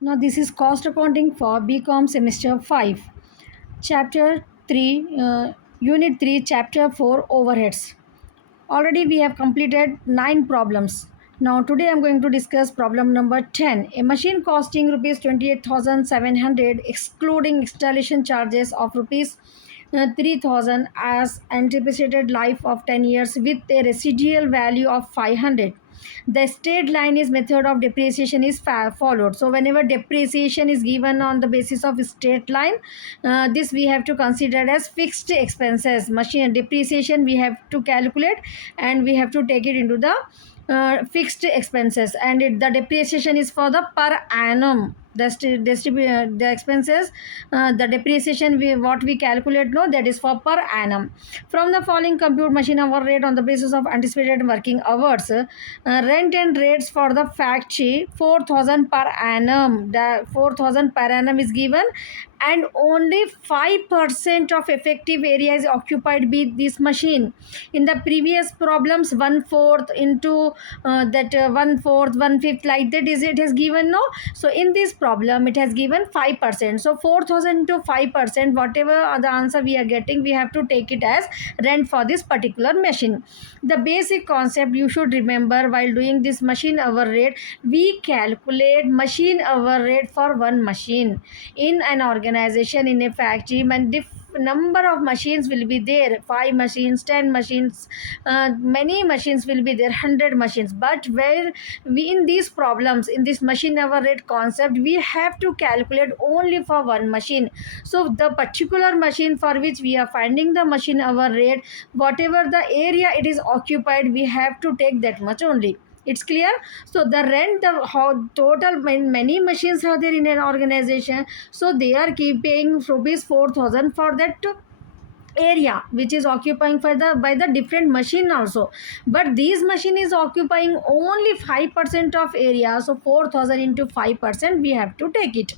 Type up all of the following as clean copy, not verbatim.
Now this is cost accounting for BCom semester 5, chapter 3, unit 3, chapter 4 overheads. Already we have completed 9 problems. Now today I am going to discuss problem number 10. A machine costing rupees 28,700 excluding installation charges of rupees 3,000 as anticipated life of 10 years with a residual value of 500. The straight line is method of depreciation is followed. So whenever depreciation is given on the basis of straight line, this we have to consider as fixed expenses. Machine depreciation we have to calculate and we have to take it into the fixed expenses, and the depreciation is for the per annum. The expenses, the depreciation what we calculate, no, that is for per annum. From the following compute machine hour rate on the basis of anticipated working hours. Rent and rates for the factory 4,000 per annum. The 4,000 per annum is given, and only 5% of effective area is occupied by this machine. In the previous problems, 1/4 into that 1/4, 1/5, like that is it has given, no. So in this problem it has given 5%. So 4,000 into 5%, whatever the answer we are getting, we have to take it as rent for this particular machine. The basic concept you should remember while doing this machine hour rate, we calculate machine hour rate for one machine. In an organization, in a factory, number of machines will be there, 5 machines, 10 machines, many machines will be there, 100 machines. But where we in these problems, in this machine hour rate concept, we have to calculate only for one machine. So the particular machine for which we are finding the machine hour rate, whatever the area it is occupied, we have to take that much only. It's clear. So the rent, the how total many machines are there in an organization, so they are paying rupees 4,000 for that area which is occupying for the by the different machine also. But this machine is occupying only 5% of area, so 4,000 into 5% we have to take it.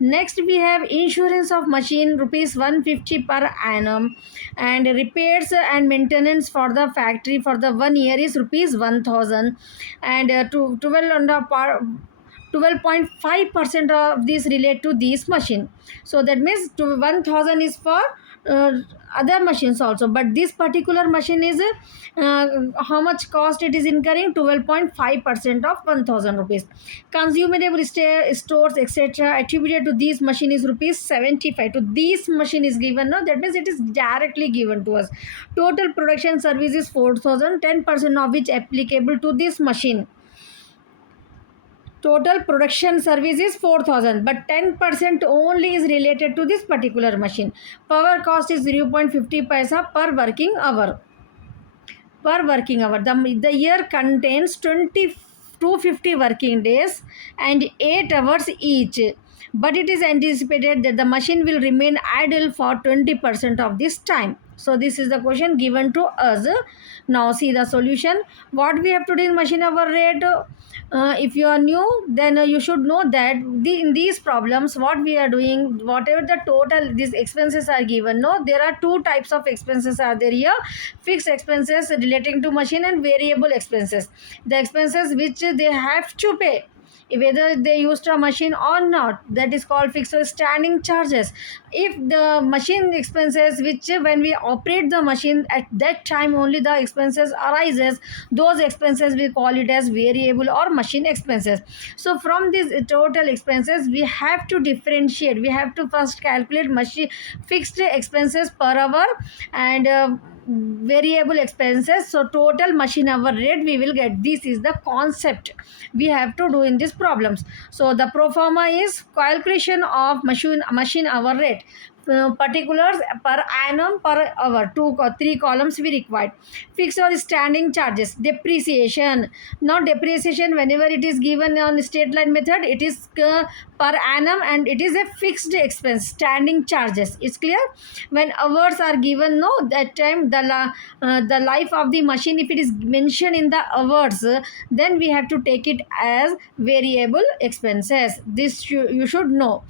Next we have insurance of machine rupees 150 per annum, and repairs and maintenance for the factory for the 1 year is rupees 1,000, and to 12 under par 12.5% of this relate to this machine. So that means 1,000 is for uh, other machines also, but this particular machine is how much cost it is incurring, 12.5% of 1,000 rupees. Consumable stores etc attributed to this machine is rupees 75 to this machine is given, no, that means it is directly given to us. Total production service is 4,000, 10% of which applicable to this machine. Total production service is 4,000, but 10% only is related to this particular machine. Power cost is 0.50 paisa per working hour. Per working hour. The year contains 250 working days and 8 hours each. But it is anticipated that the machine will remain idle for 20% of this time. So this is the question given to us. Now see the solution. What we have to do in machine hour rate, if you are new, then you should know that in these problems what we are doing, whatever the total these expenses are given, no, there are two types of expenses are there here: fixed expenses relating to machine and variable expenses. The expenses which they have to pay whether they used a machine or not, that is called fixed standing charges. If the machine expenses which when we operate the machine, at that time only the expenses arises, those expenses we call it as variable or machine expenses. So from these total expenses we have to differentiate, we have to first calculate machine fixed expenses per hour and variable expenses. So total machine hour rate we will get. This is the concept we have to do in these problems. So the pro forma is calculation of machine hour rate. Particulars per annum per hour, 2 or 3 columns we required. Fixed or standing charges. Depreciation, now depreciation whenever it is given on straight line method, it is per annum and it is a fixed expense. Standing charges, it's clear. When hours are given, no, that time the life of the machine, if it is mentioned in the hours, then we have to take it as variable expenses. This you should know.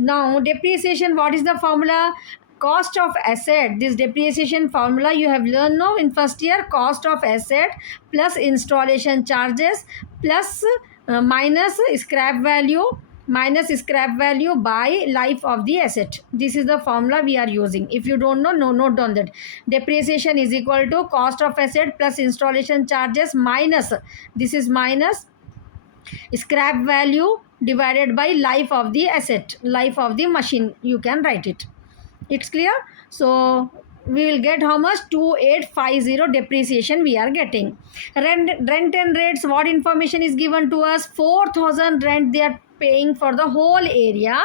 Now depreciation, what is the formula? Cost of asset. This depreciation formula you have learned now in first year. Cost of asset plus installation charges plus minus scrap value minus scrap value by life of the asset. This is the formula we are using. If you don't know, no, note down that. Depreciation is equal to cost of asset plus installation charges minus, this is minus scrap value divided by life of the asset, life of the machine, you can write it. It's clear? So we will get how much? 2850 depreciation we are getting. Rent and rates, what information is given to us? 4000 rent they are paying for the whole area,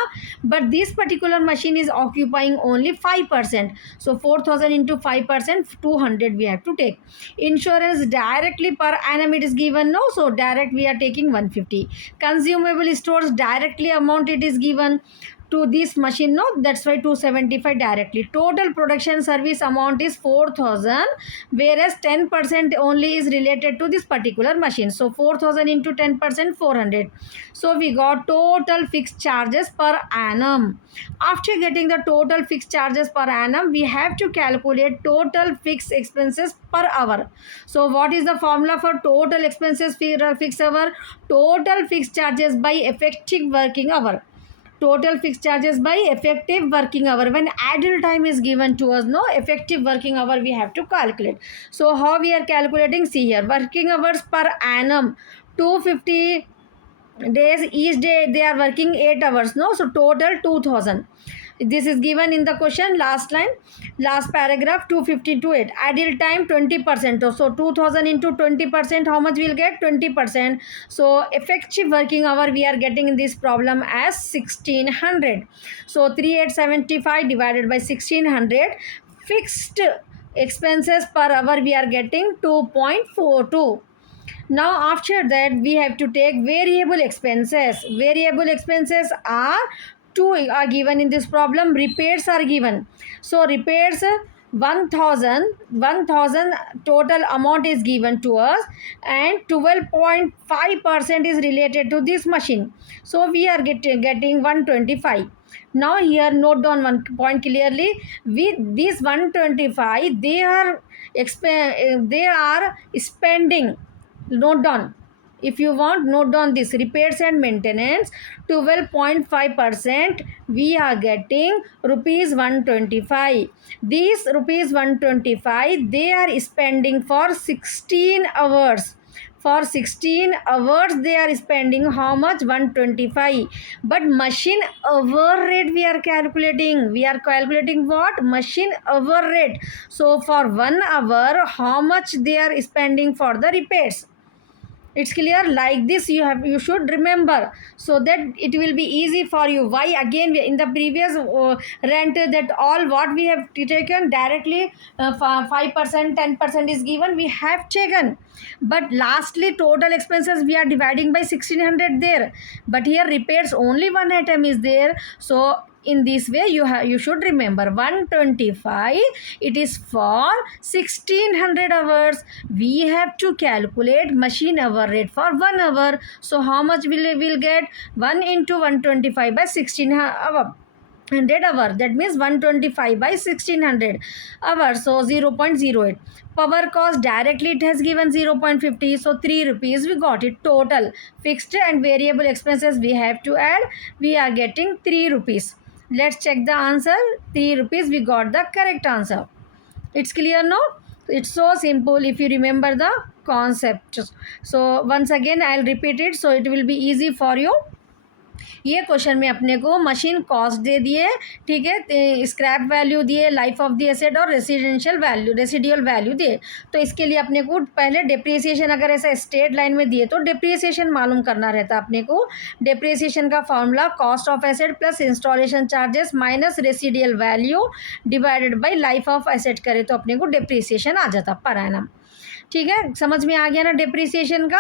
but this particular machine is occupying only 5%. So 4000 into 5%, 200 we have to take. Insurance directly per annum it is given, no, so direct we are taking 150. Consumable stores directly amount it is given to this machine, no, that's why 275 directly. Total production service amount is 4000, whereas 10% only is related to this particular machine. So 4000 into 10%, 400. So we got total fixed charges per annum. After getting the total fixed charges per annum, we have to calculate total fixed expenses per hour. So what is the formula for total expenses fixed hour? Total fixed charges by effective working hour. Total fixed charges by effective working hour. When idle time is given to us, no, effective working hour we have to calculate. So how we are calculating? See here, working hours per annum, 250 days, each day they are working 8 hours, no, so total 2000. This is given in the question, last line, last paragraph, 250 to 8. Idle time 20%, so 2000 into 20%, how much we'll get? 20%. So effective working hour we are getting in this problem as 1600. So 3875 divided by 1600. Fixed expenses per hour we are getting 2.42. Now after that we have to take variable expenses. Variable expenses are two are given in this problem. Repairs are given. So repairs 1000 total amount is given to us, and 12.5% is related to this machine. So we are getting 125. Now here note down one point clearly. With this 125 they are spending. Note down, if you want, note down this. Repairs and maintenance 12.5%, we are getting rupees 125. These rupees 125 they are spending for 16 hours. For 16 hours they are spending how much? 125. But machine hour rate we are calculating. We are calculating what? Machine hour rate. So for 1 hour how much they are spending for the repairs? It's clear? Like this you should remember, so that it will be easy for you. Why? Again, in the previous rent, that all what we have taken directly 5%, 10% is given, we have taken. But lastly total expenses we are dividing by 1600 there. But here repairs only one item is there. So in this way you should remember 125 it is for 1600 hours. We have to calculate machine hour rate for 1 hour. So how much will get? 1 into 125 by 1600 hour, that means 125 by 1600 hours, so 0.08. Power cost directly it has given 0.50, so 3 rupees we got it. Total fixed and variable expenses we have to add, we are getting 3 rupees. Let's check the answer. 3 rupees, we got the correct answer. It's clear now? It's so simple if you remember the concept. So once again I'll repeat it so it will be easy for you. ये question में अपने को machine cost दे दिए, ठीक है, scrap value दिए, life of the asset और residual value दिए. तो इसके लिए अपने को पहले डिप्रिसिएशन अगर ऐसा स्ट्रेट लाइन में दिए तो डिप्रिसिएशन मालूम करना रहता अपने को. डिप्रिसिएशन का formula cost of asset plus installation charges minus residual value divided by life of asset करे तो अपने को डिप्रिसिएशन आ जाता पर एनम. ठीक है, समझ में आ गया ना डिप्रिसिएशन का.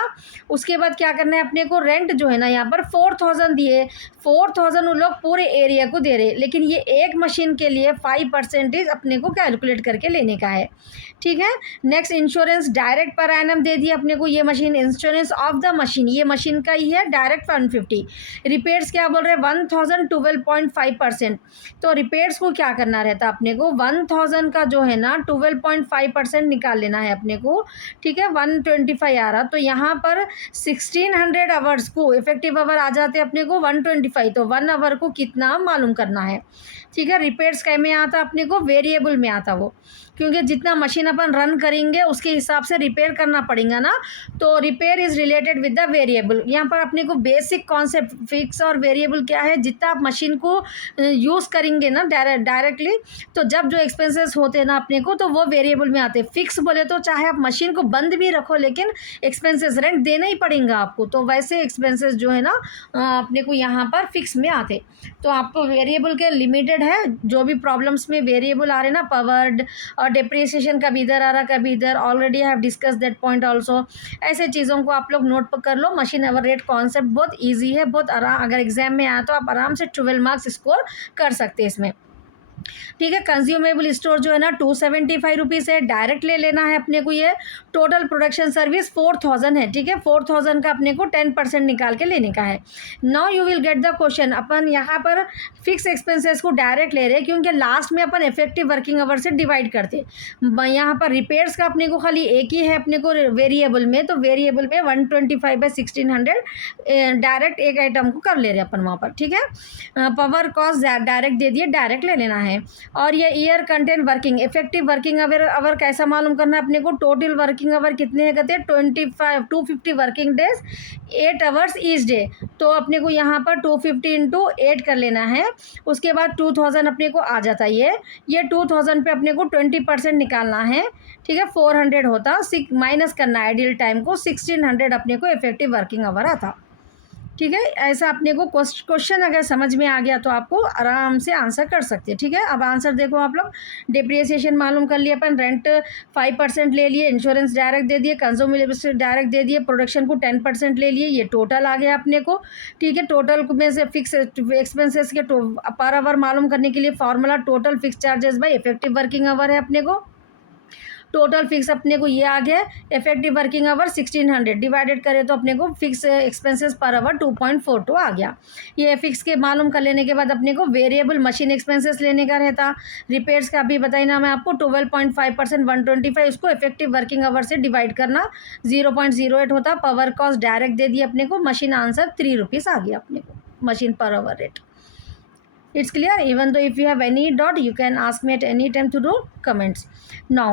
उसके बाद क्या करना है अपने को? रेंट जो है ना यहाँ पर 4000 दिए, 4000 उन लोग पूरे एरिया को दे रहे, लेकिन ये एक मशीन के लिए 5% अपने को कैलकुलेट करके लेने का है. ठीक है. नेक्स्ट इंश्योरेंस डायरेक्ट पर एनम दे दिया अपने को. ये machine insurance of the machine, ये मशीन का ही है, डायरेक्ट 150. रिपेयर्स क्या बोल रहे हैं? 1000 12.5%. तो रिपेयर्स को क्या करना रहता अपने को? 1000 का जो है ना 12.5% निकाल लेना है अपने को, ठीक है, 125 आ रहा, तो यहाँ पर 1600 आवर्स को इफेक्टिव आवर आ जाते अपने को 125, तो 1 आवर को कितना मालूम करना है, ठीक है। रिपेयर्स कै में आता अपने को, वेरिएबल में आता वो, क्योंकि जितना मशीन अपन रन करेंगे उसके हिसाब से रिपेयर करना पड़ेगा ना, तो repair is related with the variable. यहाँ पर अपने को बेसिक कॉन्सेप्ट फिक्स और वेरिएबल क्या है, जितना आप मशीन को यूज़ करेंगे ना डायरेक्टली, तो जब जो एक्सपेंसेस होते हैं ना अपने को, तो वो वेरिएबल में आते हैं। फिक्स बोले तो चाहे आप मशीन को बंद भी रखो लेकिन एक्सपेंसेस रेंट देना ही पड़ेगा आपको, तो वैसे एक्सपेंसेस जो है ना अपने को यहाँ पर फिक्स में आते। तो आपको वेरिएबल के लिमिटेड है, जो भी प्रॉब्लम्स में वेरिएबल आ रहे ना, पावर्ड और डिप्रिसिएशन कभी इधर आ रहा कभी इधर, already I have discuss that point also. ऐसे चीज़ों को आप लोग नोट कर लो। मशीन आवर रेट कॉन्सेप्ट बहुत ईजी है, बहुत आराम, अगर एग्जाम में आया तो आप आराम से 12 मार्क्स स्कोर कर सकते हैं इसमें, ठीक है। कंज्यूमेबल स्टोर जो है ना 275 रुपीज़ है, डायरेक्ट ले लेना है अपने को। ये टोटल प्रोडक्शन सर्विस 4000 है, ठीक है। 4000 का अपने को 10% निकाल के लेने का है। Now you will get the question. अपन यहाँ पर फिक्स एक्सपेंसेस को डायरेक्ट ले रहे हैं, क्योंकि लास्ट में अपन इफेक्टिव वर्किंग आवर से डिवाइड करते। यहाँ पर रिपेयर्स का अपने को खाली एक ही है अपने को वेरिएबल में, तो वेरिएबल में 125/1600 डायरेक्ट एक आइटम को कर ले रहे अपन वहाँ पर, ठीक है। पावर कॉस्ट डायरेक्ट दे दिए, डायरेक्ट ले लेना है। और ये year content working effective working hour कैसा मालूम करना है अपने को, टोटल वर्किंग आवर कितने हैं कहते हैं 250 working days, 8 hours each day, तो अपने को यहाँ पर 250 × 8 कर लेना है। उसके बाद 2000 अपने को आ जाता है। ये 2000 पे अपने को 20% निकालना है, ठीक है। 400 होता, माइनस करना है आइडियल टाइम को, 1600 अपने को इफेक्टिव वर्किंग आवर आता, ठीक है। ऐसा अपने को क्वेश्चन अगर समझ में आ गया तो आपको आराम से आंसर कर सकते हैं, ठीक है। अब आंसर देखो आप लोग। डिप्रिसिएशन मालूम कर लिए अपन, रेंट 5% ले लिए, इंश्योरेंस डायरेक्ट दे दिए, कंज्यूमेबल डायरेक्ट दे दिए, प्रोडक्शन को 10% ले लिए, ये टोटल आ गया अपने को, ठीक है। टोटल में से फिक्स एक्सपेंसेस के पर आवर मालूम करने के लिए formula total fix charges by effective working hour है अपने को। टोटल फिक्स अपने को ये आ गया, इफेक्टिव वर्किंग आवर 1600 डिवाइडेड करें तो अपने को फिक्स एक्सपेंसेस पर आवर 2.42 आ गया। ये फिक्स के मालूम कर लेने के बाद अपने को वेरिएबल मशीन एक्सपेंसेस लेने का रहता। रिपेयर्स का अभी बताई ना मैं आपको, 12.5% 125, उसको इफेक्टिव वर्किंग आवर से डिवाइड करना, 0.08 होता। पावर कॉस्ट डायरेक्ट दे दी अपने को, मशीन आंसर 3 रुपीज़ आ गया अपने को, machine per hour rate. It's clear? Even though if you have any doubt, you can ask me at any time to do comments. Now,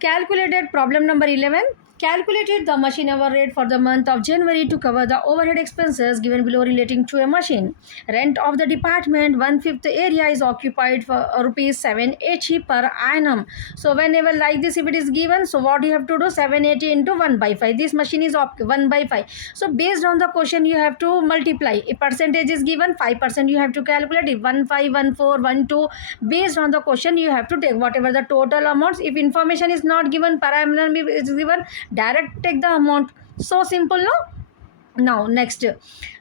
calculated problem number 11. Calculated the machine hour rate for the month of January to cover the overhead expenses given below relating to a machine. Rent of the department 1/5 area is occupied for rupees 780 per annum. So whenever like this, if it is given, so what you have to do, 780 into 1/5. This machine is 1/5. So based on the question you have to multiply. If percentage is given 5%, you have to calculate. If 15, 14, 12, based on the question you have to take whatever the total amounts. If information is not given, per annum is given, direct take the amount. So simple, no? Now next,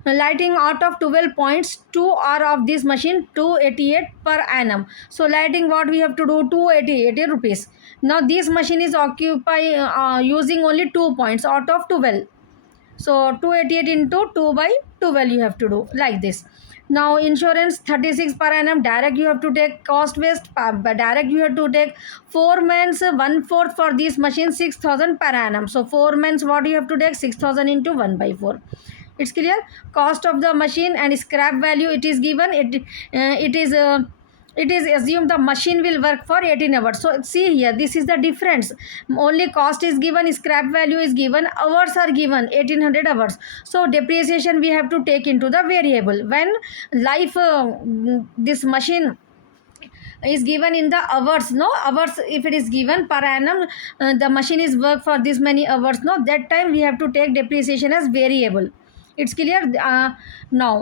lighting out of 12 points, 2 are of this machine 288 per annum. So lighting, what we have to do, 288 rupees. Now this machine is using only 2 points out of 12. So 288 into 2/12 you have to do like this. Now insurance 36 per annum, direct you have to take. Cost waste, direct you have to take. 4 months 1/4 for this machine 6000 per annum. So 4 months what you have to take, 6000 into 1/4. It's clear? Cost of the machine and scrap value it is given. It is assumed the machine will work for 18 hours. So see here, this is the difference. Only cost is given, scrap value is given, hours are given 1800 hours. So depreciation we have to take into the variable. When life this machine is given in the hours, no hours, if it is given per annum, the machine is work for this many hours, no, that time we have to take depreciation as variable. It's clear? Now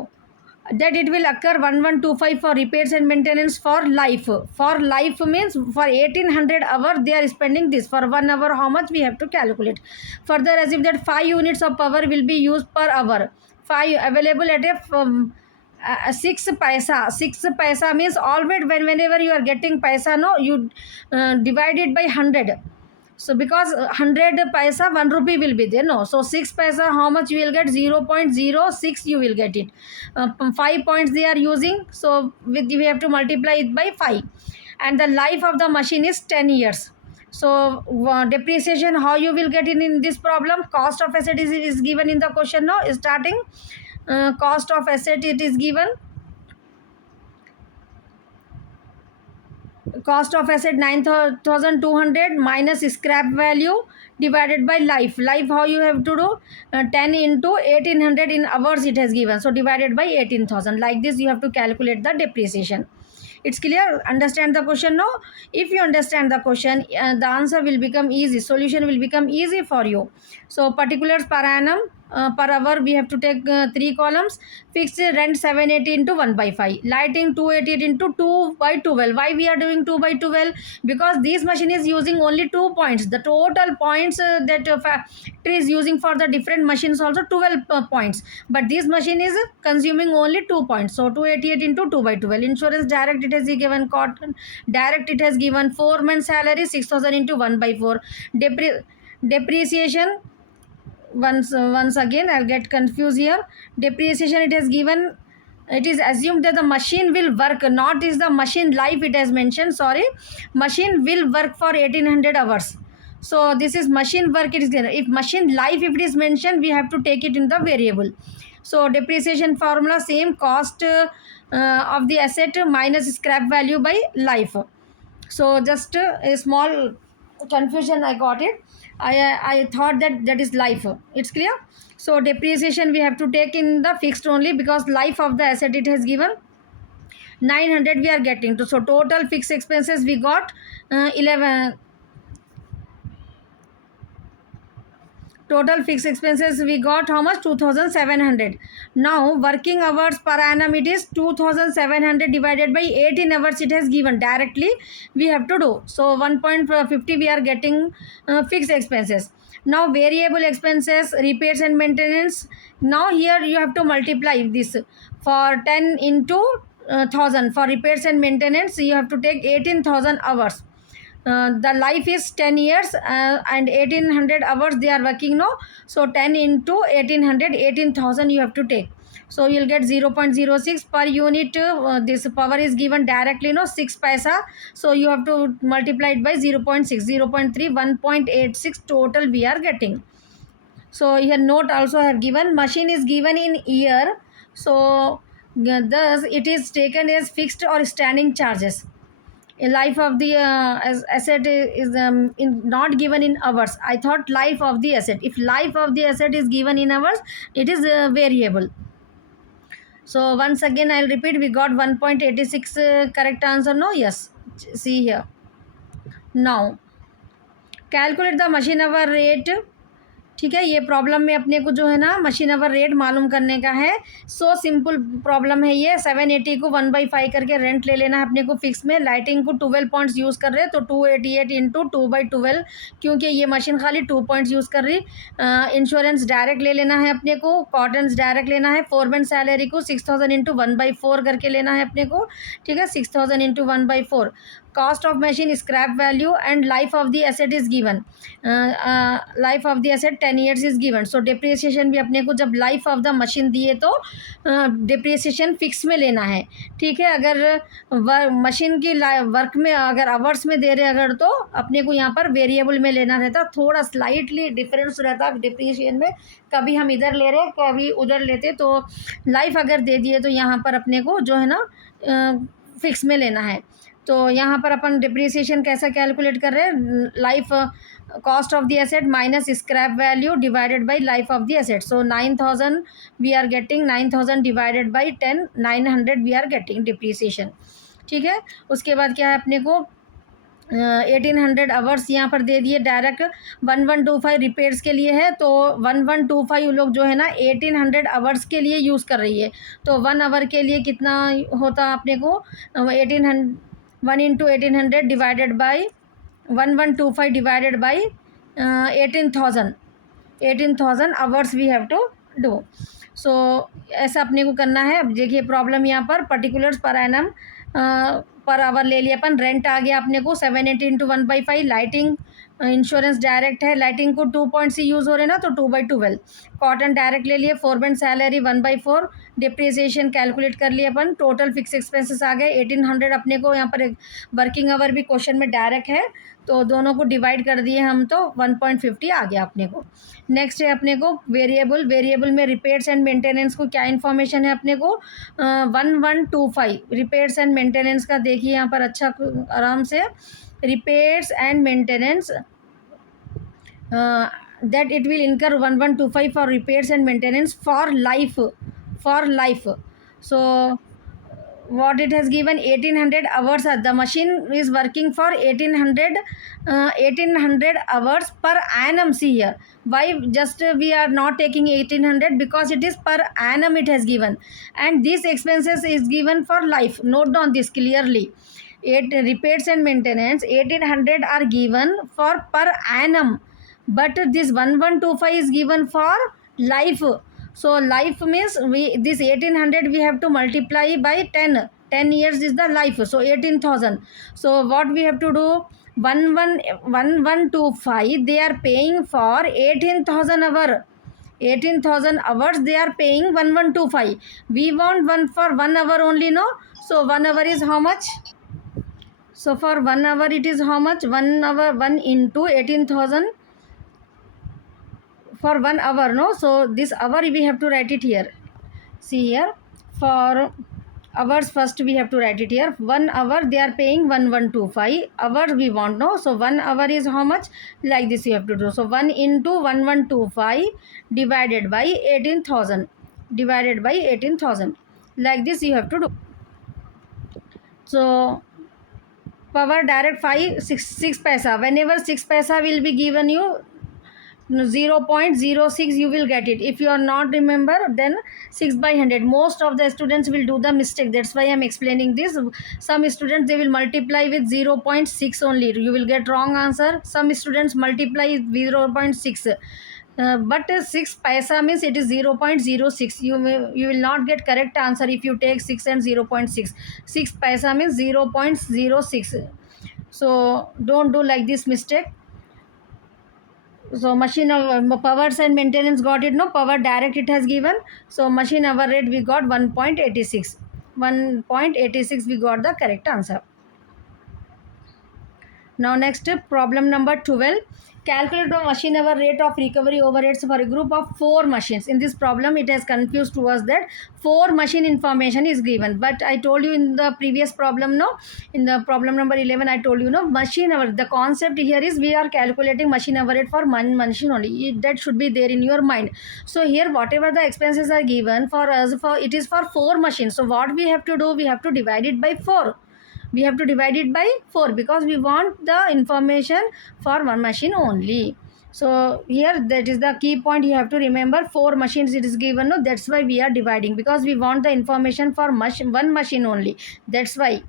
that it will occur 1125 for repairs and maintenance for life. For life means for 1800 hours they are spending this. For 1 hour how much we have to calculate. Further assume that 5 units of power will be used per hour. 5 available at a 6 paisa. 6 paisa means always whenever you are getting paisa, no, you divide it by 100. So because 100 paisa 1 rupee will be there, no, so 6 paisa how much you will get, 0.06 you will get it. 5 points they are using, so we have to multiply it by 5, and the life of the machine is 10 years. So depreciation, how you will get in this problem? Cost of asset is given in the question. Now starting cost of asset, it is given cost of asset 9200 minus scrap value divided by life. Life, how you have to do? 10 into 1800 in hours it has given, so divided by 18,000. Like this you have to calculate the depreciation. It's clear? Understand the question now? If you understand the question, the answer will become easy, solution will become easy for you. So particulars per annum, per hour we have to take 3 columns. Fixed rent 780 into 1 by 5. Lighting 280 into 2 by 12. Why we are doing 2 by 12? Because this machine is using only 2 points. The total points that factory is using for the different machines also 12 points. But this machine is consuming only 2 points. So 288 into 2 by 12. Insurance direct it has given, cotton direct it has given. Foreman salary 6,000 into 1 by 4. Depreciation, once again I'll get confused here. Depreciation it has given, it is assumed that the machine will work, not is the machine life it has mentioned, sorry. Machine will work for 1800 hours. So this is machine work it is given. If machine life if it is mentioned, we have to take it in the variable. So depreciation formula same, cost of the asset minus scrap value by life. So just a small confusion I got it. I thought that is life. It's clear? So depreciation we have to take in the fixed only, because life of the asset it has given 900 we are getting to. So total fixed expenses we got 11. Total fixed expenses we got how much? 2700. Now working hours per annum, it is 2700 divided by 18 hours it has given. Directly we have to do. So 1.50 we are getting fixed expenses. Now variable expenses, repairs and maintenance. Now here you have to multiply this for 10 into 1000. For repairs and maintenance you have to take 18,000 hours. The life is 10 years and 1800 hours they are working now. So 10 into 1800, 18,000 you have to take. So you'll get 0.06 per unit. This power is given directly, no, 6 paisa. So you have to multiply it by 0.6, 0.3, 1.86 total we are getting. So here note also I have given, machine is given in year. So thus it is taken as fixed or standing charges. A life of the asset is not given in hours. I thought life of the asset, if life of the asset is given in hours, it is variable. So once again I'll repeat, we got 1.86 correct answer. No? Yes, see here. Now calculate the machine hour rate. ठीक है, ये problem में अपने को जो है ना machine hour rate मालूम करने का है. सो सिंपल प्रॉब्लम है ये. 780 को 1/5 करके रेंट ले लेना है अपने को फिक्स में. लाइटिंग को 12 पॉइंट्स यूज़ कर रहे हैं, तो 288 इंटू 2/12, क्योंकि ये मशीन खाली 2 पॉइंट्स यूज़ कर रही. इंश्योरेंस डायरेक्ट ले लेना है अपने को, कॉटन्स डायरेक्ट लेना है. फोरमैन सैलरी को 6000 इंटू 1/4 करके लेना है अपने को. ठीक है, 6000 into 1/4. Cost of machine, scrap value and life of the asset is given. Life of the asset 10 years is given. So depreciation भी अपने को जब life of the machine दिए तो depreciation fix में लेना है. ठीक है, अगर मशीन की वर्क में अगर आवर्स में दे रहे अगर, तो अपने को यहाँ पर वेरिएबल में लेना रहता. थोड़ा स्लाइटली डिफरेंस रहता डिप्रिसिएशन में, कभी हम इधर ले रहे कभी उधर लेते. तो लाइफ अगर दे दिए तो यहाँ पर अपने को जो है ना फिक्स में लेना है. तो यहाँ पर अपन डिप्रिसिएशन कैसा कैलकुलेट कर रहे हैं? Life cost of the asset minus scrap value divided by life of the asset. So 9000 we are getting, 9000 divided by 10, 900 we are getting depreciation. ठीक है, उसके बाद क्या है अपने को 1800 आवर्स यहाँ पर दे दिए डायरेक्ट. 1125 रिपेयर्स के लिए है, तो 1125 लोग जो है ना 1800 आवर्स के लिए यूज़ कर रही है. तो 1 आवर के लिए कितना होता अपने को? 1 into 1800 divided by 1125 divided by 18,000 hours we have to do. So ऐसा अपने को करना है. अब देखिए प्रॉब्लम यहाँ पर particulars per annum per hour ले लिया अपन. रेंट आ गया अपने को 780 इंटू 1/5. लाइटिंग इंश्योरेंस डायरेक्ट है, लाइटिंग को 2 सी यूज़ हो रहे हैं ना, तो 2/12। कॉटन डायरेक्ट ले लिए, फोरमेंट सैलरी 1/4, डिप्रिसिएशन कैलकुलेट कर लिए अपन, टोटल फिक्स एक्सपेंसेस आ गए 1800। अपने को यहाँ पर वर्किंग आवर भी क्वेश्चन में डायरेक्ट है, तो दोनों को डिवाइड कर दिए हम, तो 1.50 आ गया अपने को। नेक्स्ट है अपने को वेरिएबल। वेरिएबल में रिपेयर्स एंड मेंटेनेंस को क्या इन्फॉर्मेशन है अपने को, 1125 रिपेयर्स एंड मेंटेनेंस का देखिए यहाँ पर अच्छा आराम से। repairs and maintenance, that it will incur 1125 for repairs and maintenance for life, for life. So what it has given, 1800 hours. The machine is working for 1800 hours per annum. See here, why just we are not taking 1800, because it is per annum it has given, and this expenses is given for life. Note down this clearly. Repairs and maintenance 1800 are given for per annum, but this 1125 is given for life. So life means this 1800 we have to multiply by 10 years is the life, so 18,000. So what we have to do, 1125 they are paying for 18,000 hour, 18,000 hours they are paying 1125. We want one for 1 hour only, no? So 1 hour is how much? So for 1 hour it is how much? 1 hour, 1 into 18,000 for 1 hour, no? So this hour we have to write it here. See here, for hours first we have to write it here. 1 hour they are paying 1125 hour we want, no? So 1 hour is how much? Like this you have to do. So 1 into 1125 divided by 18,000, divided by 18,000, like this you have to do. So power direct 6 paisa, whenever 6 paisa will be given you, 0.06 you will get it. If you are not remember, then 6/100. Most of the students will do the mistake, that's why I am explaining this. Some students they will multiply with 0.6 only, you will get wrong answer. Some students multiply with 0.6, but 6 paisa means it is 0.06. You will not get correct answer if you take 6 and 0.6. 6 paisa means 0.06. So don't do like this mistake. So machine powers and maintenance got it, no? Power direct it has given, so machine hour rate we got 1.86. 1.86 we got the correct answer. Now next problem number 12. Calculate the machine hour rate of recovery overheads for a group of 4 machines. In this problem it has confused to us that 4 machine information is given, but I told you in the previous problem, no, in the problem number 11 I told you, no, machine hour, the concept here is we are calculating machine hour rate for one machine only. That should be there in your mind. So here whatever the expenses are given for us, for it is for 4 machines. So what we have to do, we have to divide it by 4. We have to divide it by 4 because we want the information for one machine only. So here that is the key point you have to remember. 4 machines it is given, no, that's why we are dividing, because we want the information for one machine only, that's why.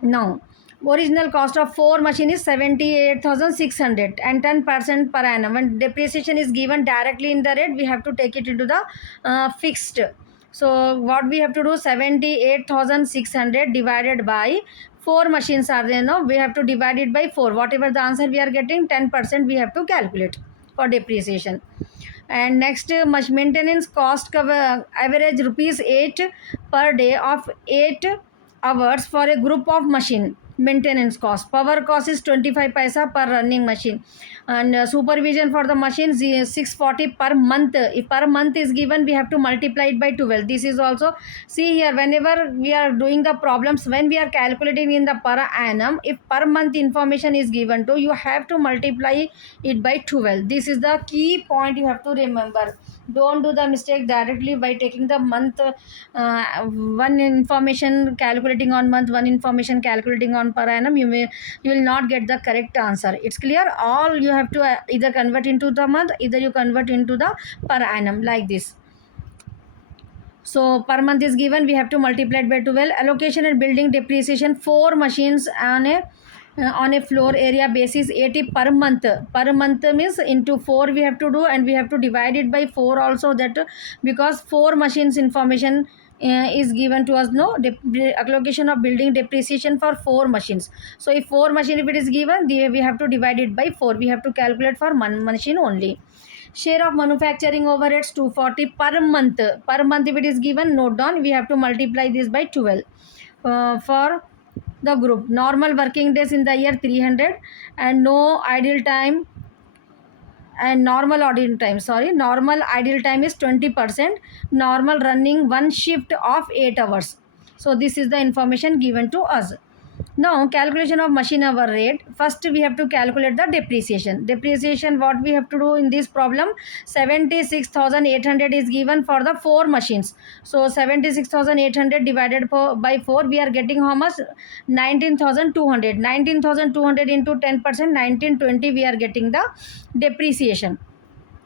Now original cost of 4 machine is 78,600 and 10% per annum. When depreciation is given directly in the rate, we have to take it into the fixed. So what we have to do, 78,600 divided by 4 machines are there, no, we have to divide it by 4. Whatever the answer we are getting, 10% we have to calculate for depreciation. And next maintenance cost cover average rupees 8 per day of 8 hours for a group of machine. Maintenance cost, power cost is 25 paisa per running machine, and supervision for the machine 640 per month. If per month is given, we have to multiply it by 12. This is also, see here, whenever we are doing the problems, when we are calculating in the per annum, if per month information is given to you, have to multiply it by 12. This is the key point you have to remember. Don't do the mistake directly by taking the month, one information calculating on month, one information calculating on per annum. You will not get the correct answer. It's clear? All you have to either convert into the month, either you convert into the per annum, like this. So per month is given, we have to multiply it by 12. Allocation and building depreciation, 4 machines on a floor area basis 80 per month. Per month means into 4 we have to do, and we have to divide it by 4 also, that because 4 machines information is given to us, no, allocation of building depreciation for 4 machines. So if 4 machine, if it is given, we have to divide it by 4. We have to calculate for one machine only. Share of manufacturing overheads 240 per month. Per month if it is given, note down, we have to multiply this by 12. For the group, normal working days in the year 300, and no idle time, and normal idle time is 20%. Normal running one shift of 8 hours. So this is the information given to us. Now calculation of machine hour rate. First we have to calculate the depreciation. What we have to do in this problem, 76,800 is given for the 4 machines. So 76,800 divided by 4, we are getting how much? 19,200. 19,200 into 10%, 1920, we are getting the depreciation.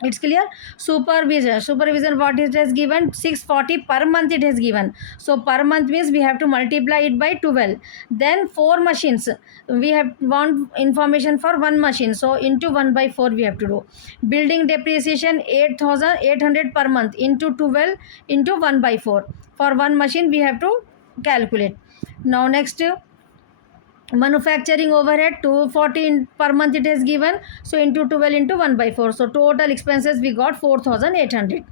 It's clear. Supervision, what it has given? 640 per month it has given. So per month means we have to multiply it by 12. Then 4 machines, we have want information for one machine, so into 1 by 4 we have to do. Building depreciation 8,800 per month into 12 into 1 by 4. For one machine we have to calculate. Now next, manufacturing overhead 240 per month it is given, so into 12 into 1 by 4. So total expenses we got 4,800.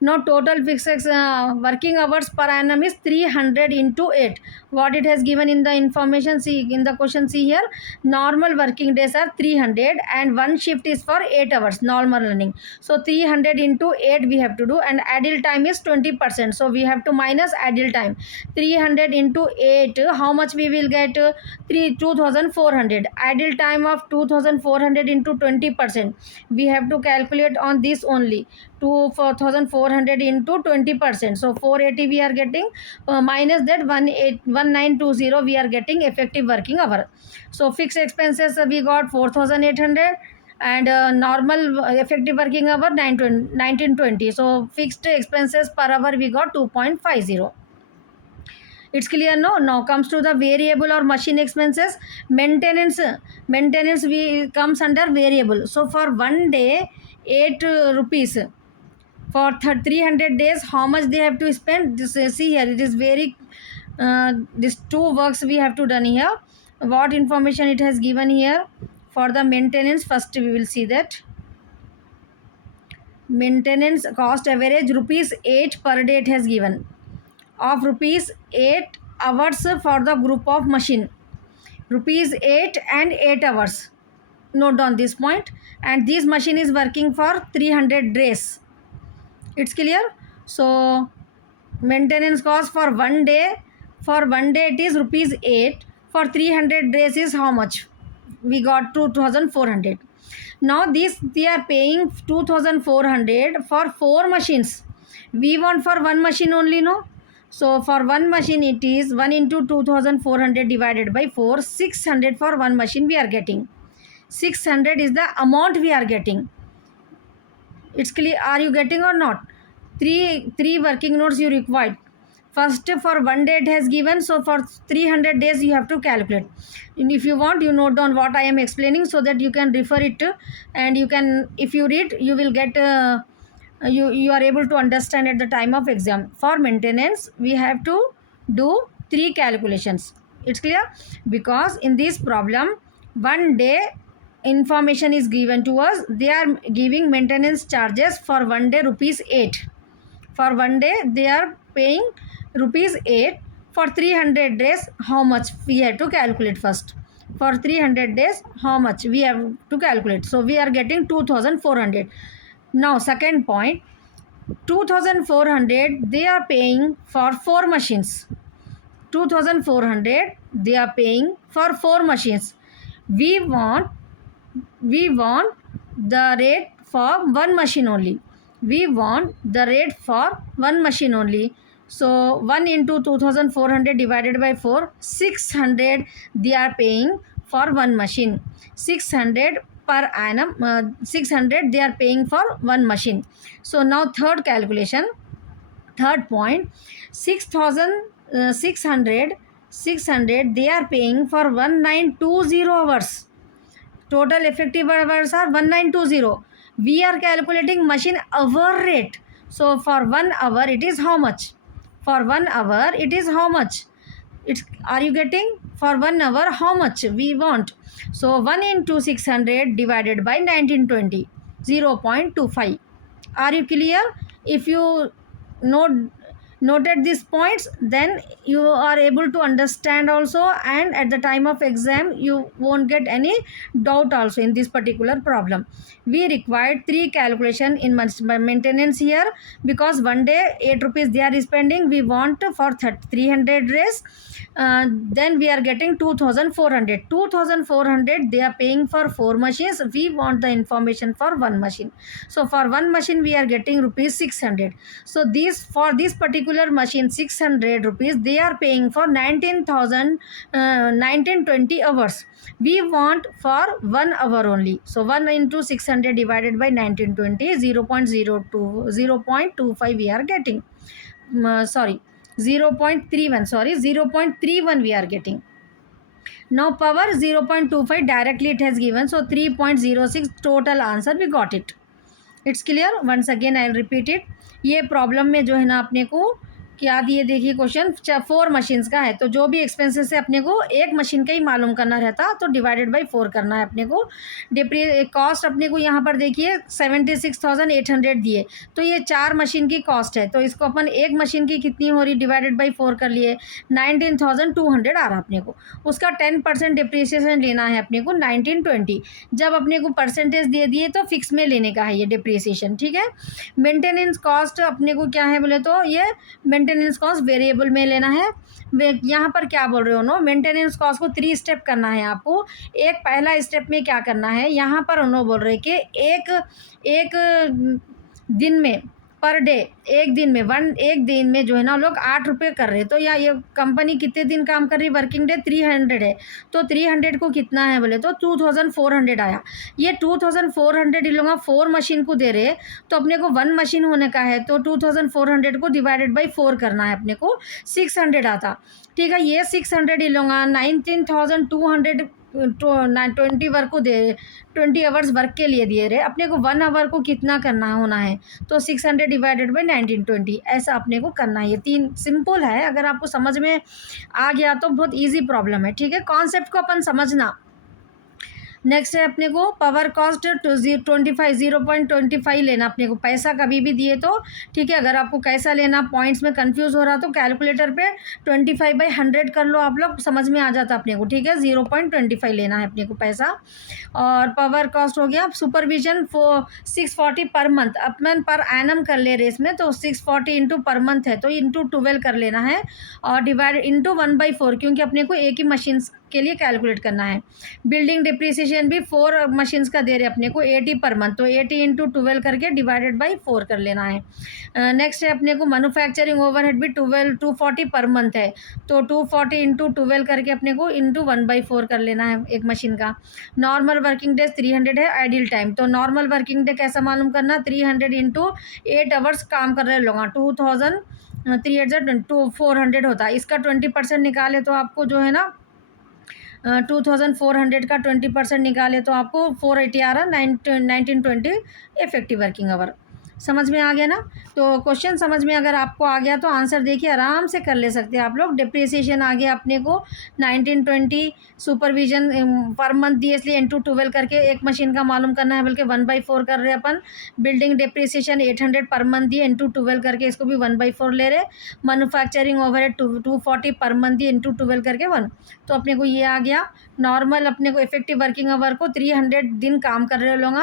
Now total fixed working hours per annum is 300 into 8. What it has given in the information, see in the question, see here, normal working days are 300 and one shift is for 8 hours normal running. So 300 into 8 we have to do, and idle time is 20%. So we have to minus idle time. 300 into 8, how much we will get? 2,400. Idle time of 2,400 into 20%. We have to calculate on this only. 4,400 into 20%. So 480 we are getting, minus that 1920 we are getting effective working hour. So fixed expenses we got 4,800, and normal effective working hour 1920. So fixed expenses per hour we got 2.50. It's clear, no? Now comes to the variable or machine expenses. Maintenance we comes under variable. So for one day 8 rupees. For 300 days, how much they have to spend? This, see here, it is very these two works we have to done here. What information it has given here for the maintenance? First we will see that maintenance cost average rupees 8 per day it has given, of rupees 8 hours for the group of machine, rupees 8 and 8 hours. Note down this point. And this machine is working for 300 days. It's clear. So maintenance cost for one day, it is rupees 8. For 300 days is how much? We got 2,400. Now this they are paying 2,400 for 4 machines. We want for one machine only, no? So for one machine it is 1 into 2,400 divided by 4, 600 for one machine we are getting. 600 is the amount we are getting. It's clear. Are you getting or not? Three working notes you required. First, for one day it has given, so for 300 days you have to calculate. And if you want, you note down what I am explaining so that you can refer it to, and you can, if you read, you will get you are able to understand at the time of exam. For maintenance we have to do 3 calculations. It's clear, because in this problem one day information is given to us. They are giving maintenance charges for one day rupees 8. For one day they are paying rupees 8. For 300 days how much we have to calculate first. For 300 days how much we have to calculate. So we are getting 2,400. Now second point, 2,400 they are paying for 4 machines. 2,400 they are paying for 4 machines. We want the rate for one machine only. So 1 into 2,400 divided by 4, 600 they are paying for one machine. 600 per annum, 600 they are paying for one machine. So now third calculation, third point, 6,600 they are paying for 1920 hours. Total effective hours are 1920. We are calculating machine hour rate. So for 1 hour it is how much? For 1 hour, it is how much? It's, are you getting? For 1 hour, how much we want? So 1 into 600 divided by 1920, 0.25. Are you clear? If you note noted these points, then you are able to understand also, and at the time of exam you won't get any doubt also in this particular problem. We required 3 calculation in maintenance here, because one day 8 rupees they are spending, we want for 300 days, then we are getting 2400 they are paying for 4 machines, we want the information for one machine. So for one machine we are getting rupees 600. So this, for this particular machine 600 rupees, they are paying for 1920 hours. We want for 1 hour only. So 1 into 600 divided by 1920, 0.25 we are getting. Sorry, 0.31 we are getting. Now power 0.25 directly it has given, so 3.06 total answer we got it. It's clear. Once again I will repeat it. ये problem में जो है ना अपने को क्या दिए, देखिए क्वेश्चन 4 मशीन्स का है, तो जो भी एक्सपेंसेस है अपने को एक मशीन का ही मालूम करना रहता, तो डिवाइडेड बाय 4 करना है अपने को. कॉस्ट अपने को यहाँ पर देखिए 76,800 दिए, तो ये 4 मशीन की कॉस्ट है, तो इसको अपन एक मशीन की कितनी हो रही डिवाइडेड बाई 4 कर लिए, 19,200 आ रहा अपने को. उसका 10% डिप्रिसिएशन लेना है अपने को 1920. जब अपने को परसेंटेज दे दिए तो फिक्स में लेने का है ये डिप्रिसिएशन, ठीक है. मेंटेनेंस कॉस्ट अपने को क्या है बोले तो ये मेंटेनेंस कॉस्ट वेरिएबल में लेना है. यहाँ पर क्या बोल रहे हो नो, मेंटेनेंस कॉस्ट को 3 स्टेप करना है आपको. एक पहला स्टेप में क्या करना है, यहाँ पर उन्होंने बोल रहे कि एक दिन में पर डे, एक दिन में जो है ना लोग 8 रुपये कर रहे, तो ये कंपनी कितने दिन काम कर रही, वर्किंग डे 300 है, तो 300 को कितना है बोले तो 2400 आया. ये 2400 इन लोग 4 मशीन को दे रहे, तो अपने को 1 मशीन होने का है, तो 2400 को डिवाइडेड बाई 4 करना है अपने को, 600 आता. ठीक है, ये 600 इन लोग 19,200 20 वर्क को दे, 20 आवर्स वर्क के लिए दिए रहे. अपने को 1 आवर को कितना करना होना है, तो 600 डिवाइडेड बाई 1920 ऐसा अपने को करना है. ये 3 सिंपल है, अगर आपको समझ में आ गया तो बहुत इजी प्रॉब्लम है. ठीक है, कॉन्सेप्ट को अपन समझना. नेक्स्ट है अपने को पावर कॉस्ट 0.25 लेना अपने को. पैसा कभी भी दिए तो ठीक है, अगर आपको कैसा लेना पॉइंट्स में कंफ्यूज हो रहा तो कैलकुलेटर पे 25/100 कर लो, आप लोग समझ में आ जाता अपने को. ठीक है, 0.25 लेना है अपने को पैसा. और पावर कॉस्ट हो गया. सुपरविजन 640 पर मंथ, अपन पर एनम कर ले रहे इसमें, तो 640 इंटू पर मंथ है, तो इंटू 12 कर लेना है, और डिवाइड इंटू 1/4, क्योंकि अपने को एक ही मशीन के लिए कैलकुलेट करना है. बिल्डिंग डिप्रिसिएशन भी 4 मशीन्स का दे रहे अपने को 80 पर मंथ, तो 80 इंटू 12 करके डिवाइडेड बाई 4 कर लेना है. नेक्स्ट है अपने को मैन्युफैक्चरिंग ओवरहेड भी 240 पर मंथ है, तो 240 इंटू 12 करके अपने को इंटू 1/4 कर लेना है एक मशीन का. नॉर्मल वर्किंग डेज 300 है. आइडियल टाइम, तो नॉर्मल वर्किंग डे कैसा मालूम करना, 300 इंटू 8 आवर्स काम कर रहे लोग, 400 होता है. इसका 20% निकाले तो आपको जो है ना 2400 का 20% निकाले तो आपको 480 आ रहा, 1920 इफेक्टिव वर्किंग आवर. समझ में आ गया ना. तो क्वेश्चन समझ में अगर आपको आ गया तो आंसर देखिए आराम से कर ले सकते हैं आप लोग. डिप्रिसिएशन आ गया अपने को 1920, सुपरविजन पर मंथ दिए इसलिए इंटू 12 करके एक मशीन का मालूम करना है, बल्कि 1/4 कर रहे अपन. बिल्डिंग डिप्रिसिएशन 800 पर मंथ दिए, इंटू 12 करके इसको भी 1/4 ले रहे. मैन्युफैक्चरिंग ओवरहेड 240 पर मंथ दिए, इंटू 12 करके 1, तो अपने को ये आ गया. नॉर्मल अपने को इफेक्टिव वर्किंग आवर को 300 दिन काम कर रहे लोग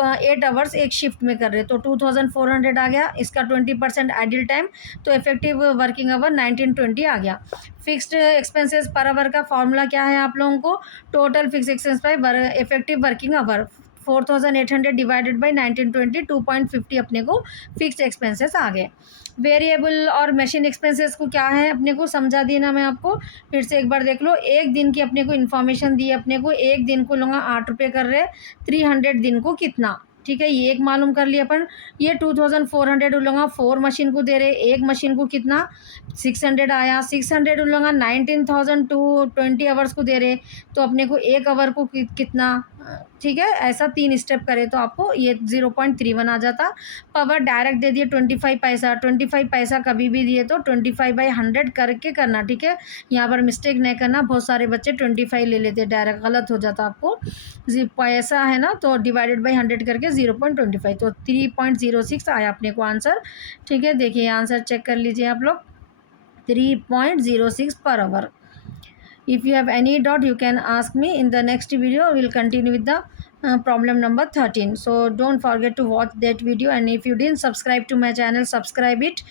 8 आवर्स एक शिफ्ट में कर रहे, तो 2400 आ गया. इसका 20% आइडियल टाइम, तो इफेक्टिव वर्किंग आवर 1920 आ गया. फिक्स्ड एक्सपेंसेस पर आवर का फॉर्मूला क्या है आप लोगों को, total fix expense bye effective working hour 4800 divided by 1920, 2.50 अपने को फिक्स्ड एक्सपेंसेस आ गए. वेरिएबल और मशीन एक्सपेंसेस को क्या है अपने को समझा दी ना मैं आपको, फिर से एक बार देख लो. एक दिन की अपने को इन्फॉर्मेशन दी, अपने को एक दिन को लूँगा 8 रुपये कर रहे, 300 दिन को कितना. ठीक है, ये एक मालूम कर लिया अपन. ये 2400 लूँगा 4 मशीन को दे रहे, एक मशीन को कितना 600 आया. 600 लूँगा 19,220 आवर्स को दे रहे, तो अपने को एक आवर को कितना ठीक है, ऐसा 3 स्टेप करें तो आपको ये 0.31 आ जाता। पावर डायरेक्ट दे दिए 25 पैसा, 25 पैसा कभी भी दिए तो 25/100 करके करना, ठीक है। यहाँ पर मिस्टेक नहीं करना, बहुत सारे बच्चे 25 ले लेते, डायरेक्ट गलत हो जाता आपको। पैसा है ना तो डिवाइडेड बाई 100 करके 0.25, तो 3.06 आया अपने को आंसर, ठीक है। देखिए आंसर चेक कर लीजिए आप लोग, 3.06 per hour. If you have any doubt, you can ask me. In the next video, we will continue with the problem number 13. So don't forget to watch that video, and if you didn't subscribe to my channel, subscribe it.